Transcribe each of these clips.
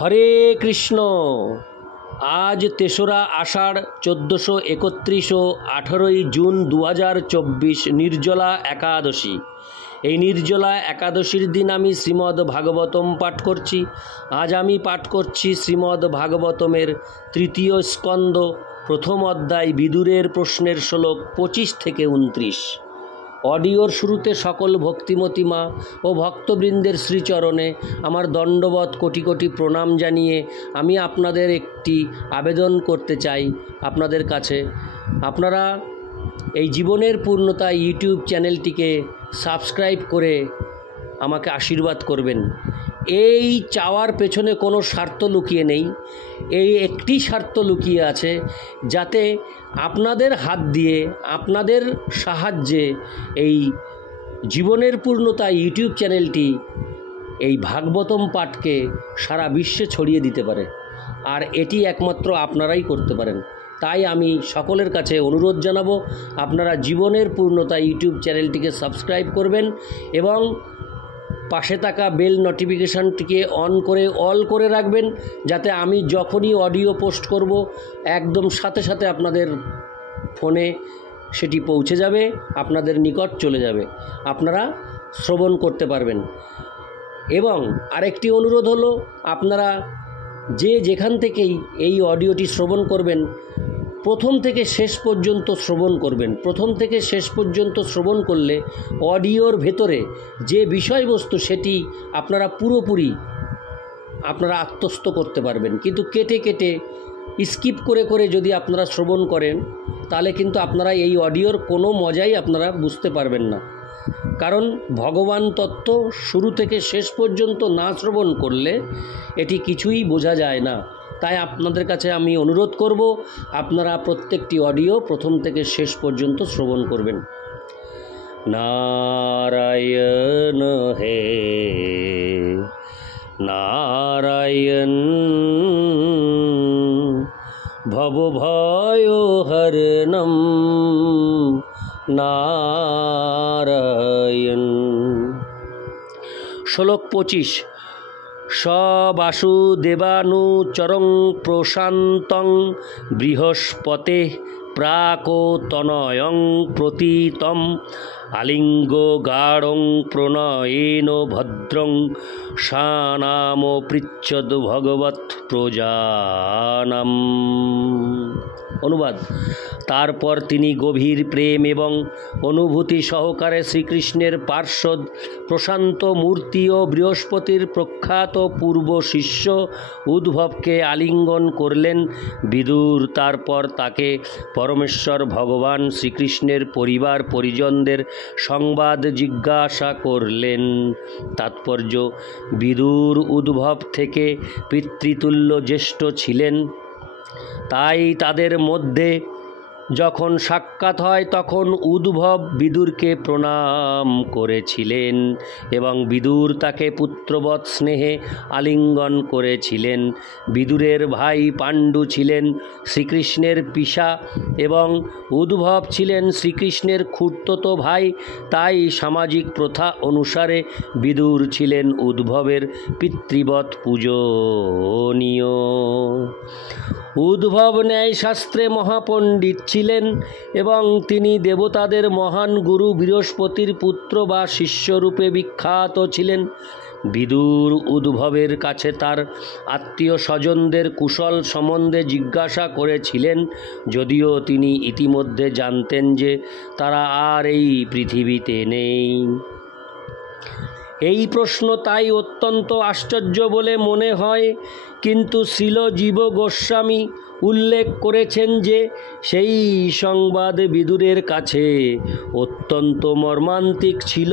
হরে কৃষ্ণ। আজ ৩রা আষাঢ় ১৪৩১ ও ১৮ই জুন ২০২৪ নির্জলা একাদশী। এই নির্জলা একাদশীর দিন আমি শ্রীমদ্ ভাগবতম পাঠ করছি। আজ আমি পাঠ করছি শ্রীমদ্ ভাগবতমের তৃতীয় স্কন্দ প্রথম অধ্যায় বিদুরের প্রশ্নের শ্লোক ২৫ থেকে ২৯। অডিওর শুরুতে সকল ভক্তিমতী মা ও ভক্তবৃন্দের শ্রীচরণে আমার দণ্ডবৎ কোটি কোটি প্রণাম জানিয়ে আমি আপনাদের একটি আবেদন করতে চাই আপনাদের কাছে। আপনারা এই জীবনের পূর্ণতা ইউটিউব চ্যানেলটিকে সাবস্ক্রাইব করে আমাকে আশীর্বাদ করবেন। এই চাওয়ার পেছনে কোনো স্বার্থ লুকিয়ে নেই, এই একটি স্বার্থ লুকিয়ে আছে, যাতে আপনাদের হাত দিয়ে আপনাদের সাহায্যে এই জীবনের পূর্ণতা ইউটিউব চ্যানেলটি এই ভাগবতম পাঠকে সারা বিশ্বে ছড়িয়ে দিতে পারে। আর এটি একমাত্র আপনারাই করতে পারেন। তাই আমি সকলের কাছে অনুরোধ জানাবো, আপনারা জীবনের পূর্ণতা ইউটিউব চ্যানেলটিকে সাবস্ক্রাইব করবেন এবং পাশে থাকা বেল নোটিফিকেশানটিকে অন করে অল করে রাখবেন, যাতে আমি যখনই অডিও পোস্ট করব একদম সাথে সাথে আপনাদের ফোনে সেটি পৌঁছে যাবে, আপনাদের নিকট চলে যাবে, আপনারা শ্রবণ করতে পারবেন। এবং আরেকটি অনুরোধ হলো, আপনারা যে যেখান থেকেই এই অডিওটি শ্রবণ করবেন প্রথম থেকে শেষ পর্যন্ত শ্রবণ করবেন। প্রথম থেকে শেষ পর্যন্ত শ্রবণ করলে অডিওর ভেতরে যে বিষয়বস্তু সেটি আপনারা পুরোপুরি আপনারা আত্মস্থ করতে পারবেন। কিন্তু কেটে কেটে স্কিপ করে করে যদি আপনারা শ্রবণ করেন তাহলে কিন্তু আপনারা এই অডিওর কোনো মজাই আপনারা বুঝতে পারবেন না। কারণ ভগবান তত্ত্ব শুরু থেকে শেষ পর্যন্ত না শ্রবণ করলে এটি কিছুই বোঝা যায় না। তাই আপনাদের কাছে আমি অনুরোধ করব, আপনারা প্রত্যেকটি অডিও প্রথম থেকে শেষ পর্যন্ত শ্রবণ করবেন। নারায়ণ হে নারায়ণ ভবভয় হরণম নারায়ণ। শ্লোক ২৫। সবাসুদেবানুচরং প্রশান্তং বৃহস্পতে প্রাকতনয়ং প্রতীতম আলিঙ্গ গাঢ়ং প্রণয়েন ভদ্রং সানাম পৃচ্ছদ ভগবৎ প্রজানাম। অনুবাদ। তারপর তিনি গভীর প্রেম এবং অনুভূতি সহকারে শ্রীকৃষ্ণের পার্শ্বদ প্রশান্ত মূর্তি ও বৃহস্পতির প্রখ্যাত পূর্ব শিষ্য উদ্ধবকে আলিঙ্গন করলেন। বিদুর তারপর তাকে পরমেশ্বর ভগবান শ্রীকৃষ্ণের পরিবার পরিজনদের সংবাদ জিজ্ঞাসা করলেন। তাৎপর্য: বিদুর উদ্ধব থেকে পিতৃতুল্য জ্যেষ্ঠ ছিলেন, তাই তাদের মধ্যে যখন সাক্ষাৎ হয় তখন উদ্ধব বিদুরকে প্রণাম করেছিলেন এবং বিদুর তাকে পুত্রবৎ স্নেহে আলিঙ্গন করেছিলেন। বিদুরের ভাই পাণ্ডু ছিলেন শ্রীকৃষ্ণের পিসা এবং উদ্ধব ছিলেন শ্রীকৃষ্ণের খুড়তুতো ভাই। তাই সামাজিক প্রথা অনুসারে বিদুর ছিলেন উদ্ধবের পিতৃবৎ পূজনীয়। উদ্ধব ন্যায়শাস্ত্রে মহাপণ্ডিত ছিলেন এবং তিনি দেবতাদের মহান গুরু বৃহস্পতির পুত্র বা শিষ্যরূপে বিখ্যাত ছিলেন। বিদুর উদ্ধবের কাছে তার আত্মীয় স্বজনদের কুশল সম্বন্ধে জিজ্ঞাসা করেছিলেন, যদিও তিনি ইতিমধ্যে জানতেন যে তারা আর এই পৃথিবীতে নেই। এই প্রশ্ন তাই অত্যন্ত আশ্চর্য বলে মনে হয়, কিন্তু শ্রীল জীব গোস্বামী উল্লেখ করেছেন যে সেই সংবাদ বিদুরের কাছে অত্যন্ত মর্মান্তিক ছিল।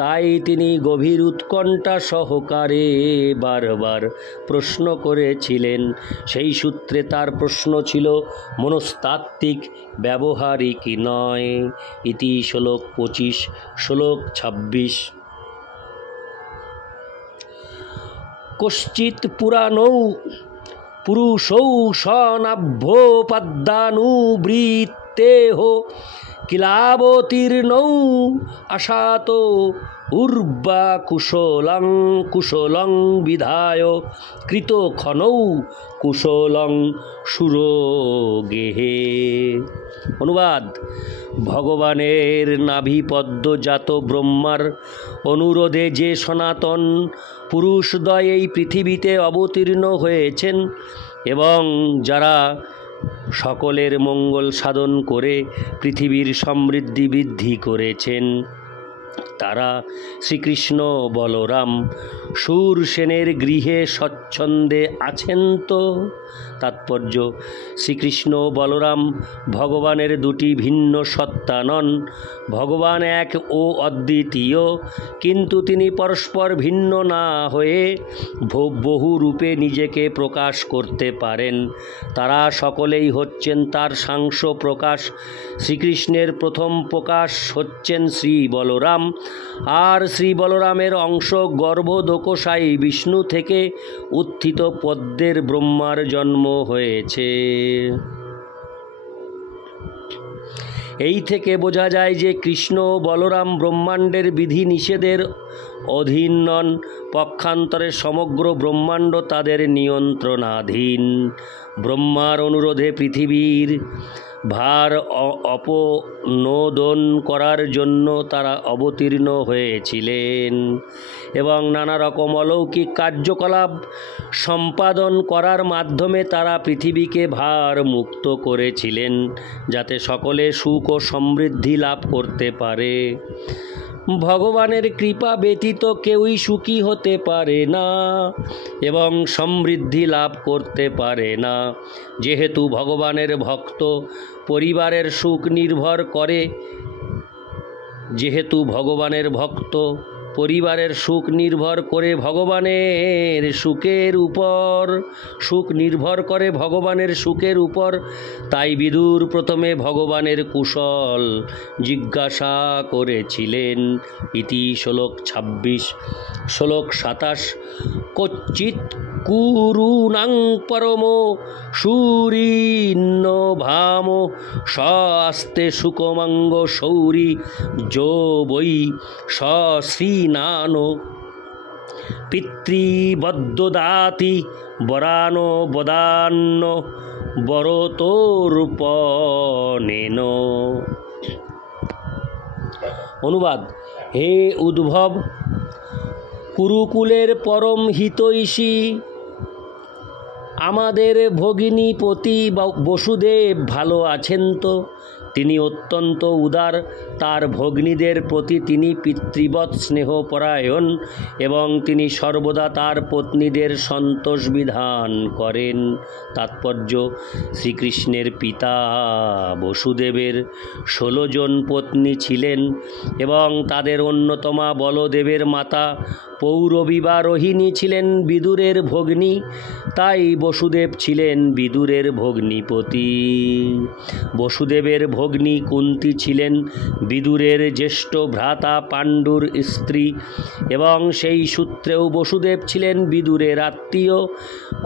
তাই তিনি গভীর উৎকণ্ঠা সহকারে বারবার প্রশ্ন করেছিলেন। সেই সূত্রে তার প্রশ্ন ছিল মনস্তাত্ত্বিক, ব্যবহারিক নয়। ইতি শ্লোক ২৫। শ্লোক ২৬। কশ্চিৎ পুরাণৌ পুরুষৌ স্বনাভ্যোপাদানুবৃত্তেহ কিলাবতীর্ণৌ আশাতো উর্বা কুশলং কুশলং বিধায় কৃত খনৌ কুশলং সুরগেহে। অনুবাদ: ভগবানের নাভিপদ্মজাত ব্রহ্মার অনুরোধে যে সনাতন পুরুষদ্বয় এই পৃথিবীতে অবতীর্ণ হয়েছেন এবং যারা সকলের মঙ্গল সাধন করে পৃথিবীর সমৃদ্ধি বৃদ্ধি করেছেন, তারা শ্রীকৃষ্ণ বলরাম শূরসেনের গৃহে স্বচ্ছন্দে আছেন তো। তাৎপর্য: শ্রীকৃষ্ণ বলরাম ভগবানের দুটি ভিন্ন সত্তা নন। ভগবান এক ও অদ্বিতীয়, কিন্তু তিনি পরস্পর ভিন্ন না হয়ে বহু রূপে নিজেকে প্রকাশ করতে পারেন। তারা সকলেই হচ্ছেন তার সাংস প্রকাশ। শ্রীকৃষ্ণের প্রথম প্রকাশ হচ্ছেন শ্রী বলরাম, আর শ্রী বলরামের অংশ গর্ভদোকসাই বিষ্ণু থেকে উত্থিত পদ্মের ব্রহ্মার জন্ম হয়েছে। এই থেকে বোঝা যায় যে কৃষ্ণ ও বলরাম ব্রহ্মাণ্ডের বিধি নিষেধের অধীন নন, পক্ষান্তরে সমগ্র ব্রহ্মাণ্ড তাদের নিয়ন্ত্রণাধীন। ব্রহ্মার অনুরোধে পৃথিবীর ভার অপনোদন করার জন্য তারা অবতীর্ণ হয়েছিলেন এবং নানা রকম অলৌকিক কার্যকলাপ সম্পাদন করার মাধ্যমে তারা পৃথিবীকে ভার মুক্ত করেছিলেন, যাতে সকলে সুখ ও সমৃদ্ধি লাভ করতে পারে। ভগবানের কৃপা ব্যতীত কেউই সুখী হতে পারে না এবং সমৃদ্ধি লাভ করতে পারে না। যেহেতু ভগবানের ভক্ত পরিবারের সুখ নির্ভর করে ভগবানের সুখের উপর, তাই বিদুর প্রথমে ভগবানের কুশল জিজ্ঞাসা করেছিলেন। ইতি শ্লোক 26। শ্লোক 27। কচ্চিৎ কুরুণাং পরম শূরিন্ন ভাম স্বাস্তে সুকমাঙ্গ শৌরি যো বৈ শ্রীনানো পিতৃবদ্দদাতি বরানো বদান্ন বরতোরূপনেন। অনুবাদ: হে উদ্ভব, কুরুকুলের পরম হিতৈষী আমাদের ভগিনীপতি বসুদেব ভালো আছেন তো? তিনি অত্যন্ত উদার। তার ভগ্নীদের প্রতি তিনি পিতৃবৎ স্নেহপরায়ণ এবং তিনি সর্বদা তার পত্নীদের সন্তোষ বিধান করেন। তাৎপর্য: শ্রীকৃষ্ণের পিতা বসুদেবের 16 জন পত্নী ছিলেন এবং তাদের অন্যতমা বলদেবের মাতা পৌরবী বা রোহিণী ছিলেন বিদুরের ভগ্নী। তাই বসুদেব ছিলেন বিদুরের ভগ্নীপতি। বসুদেবের ভগ্নী কুন্তী ছিলেন বিদুরের জ্যেষ্ঠ ভ্রাতা পাণ্ডুর স্ত্রী এবং সেই সূত্রেও বসুদেব ছিলেন বিদুরের আত্মীয়।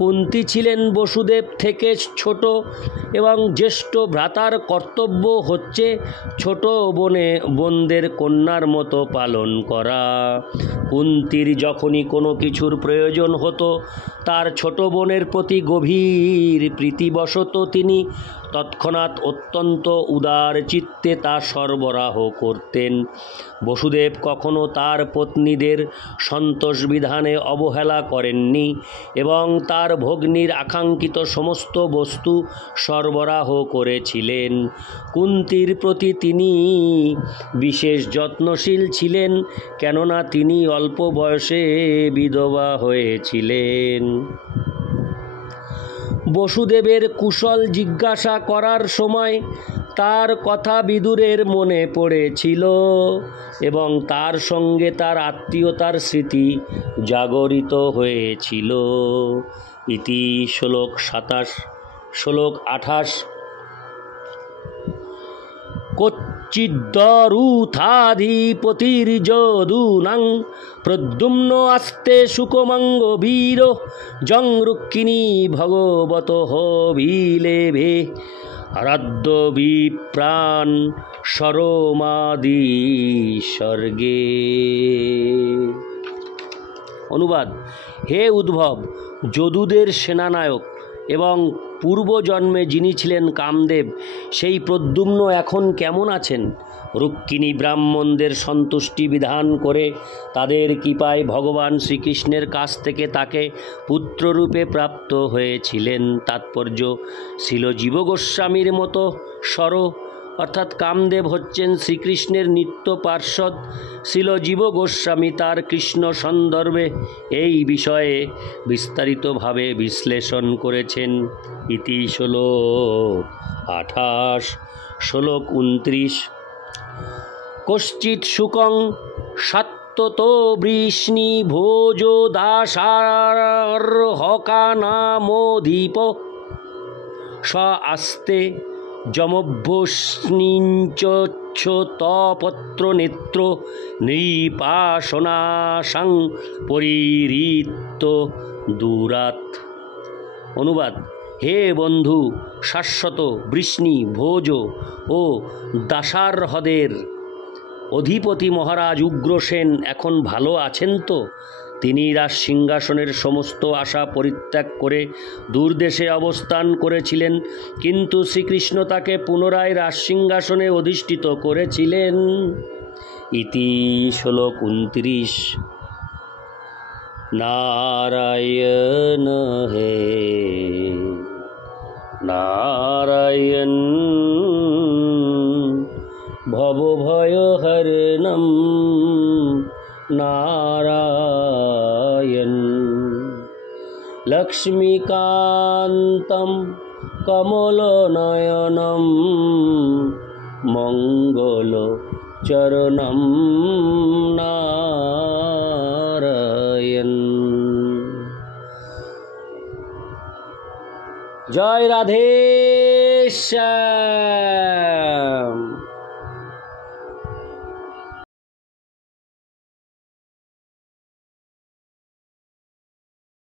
কুন্তী ছিলেন বসুদেব থেকে ছোট এবং জ্যেষ্ঠ ভ্রাতার কর্তব্য হচ্ছে ছোট বোনদের কন্যার মতো পালন করা। কুন্তীর যখনই কোনো কিছুর প্রয়োজন হতো, তার ছোট বোনের প্রতি গভীর প্রীতিবশত তিনি তৎক্ষণাৎ অত্যন্ত উদার চিত্তে তা সরবরাহ করতেন। বসুদেব কখনো তার পত্নীদের সন্তোষ বিধানে অবহেলা করেননি এবং তার ভগ্নীর আকাঙ্ক্ষিত সমস্ত বস্তু সরবরাহ করেছিলেন। কুন্তীর প্রতি তিনি বিশেষ যত্নশীল ছিলেন, কেননা তিনি অল্প বয়সে বিধবা হয়েছিলেন। বসুদেবের কুশল জিজ্ঞাসা করার সময় তার কথা বিদুরের মনে পড়েছিল এবং তার সঙ্গে তার আত্মীয়তার স্মৃতি জাগরিত হয়েছিল। ইতি শ্লোক 27। শ্লোক 28। কচ্চিদ্দরূথাধিপতির্যদূনাং প্রদ্যুম্ন আস্তে সুকমাঙ্গ বীর জং রুক্মিণী ভগবতঃ বিলেভে আরাধ্য বিপ্রাণ সরমাদি স্বর্গে। অনুবাদ: হে উদ্ভব, যদুদের সেনানায়ক এবং পূর্বজন্মে যিনি ছিলেন কামদেব, সেই প্রদ্যুম্ন এখন কেমন আছেন? রুক্মিণী ব্রাহ্মণদের সন্তুষ্টি বিধান করে তাদের কৃপায় ভগবান শ্রীকৃষ্ণের কাছ থেকে তাকে পুত্ররূপে প্রাপ্ত হয়েছিলেন। তাৎপর্য: শিল জীব গোস্বামীর মতো স্বর অর্থাৎ কামদেব হচ্ছেন শ্রীকৃষ্ণের নিত্য পার্ষদ। শিল জীব গোস্বামী তার কৃষ্ণ সন্দর্ভে এই বিষয়ে বিস্তারিতভাবে বিশ্লেষণ করেছেন। ইতি শ্লোক 28, শ্লোক 29। কশ্চিৎ শুকং সত্যতো বৃষ্ণি ভোজো দাসার্হকানামোদীপ স আস্তে যমভ্যস্নিঞ্চোচ্ছ্তপত্র নেত্র নৃপাশনাশং পরিহৃত্য দূরাৎ। অনুবাদ: হে বন্ধু, শাশ্বত বৃষ্ণি ভোজ ও দাসার্হদের অধিপতি মহারাজ উগ্রসেন এখন ভালো আছেন তো? তিনি রাজ সিংহাসনের সমস্ত আশা পরিত্যাগ করে দূরদেশে অবস্থান করেছিলেন, কিন্তু শ্রীকৃষ্ণ তাকে পুনরায় রাজ সিংহাসনে অধিষ্ঠিত করেছিলেন। ইতি শ্লোক 29। নারায়ণ হে নারায়ণ ভবভয়হরণম নারায়ণ লক্ষ্মীকান্তম কমলনয়নম মঙ্গলচরণম নারায়ণ। জয় রাধে শ্যাম।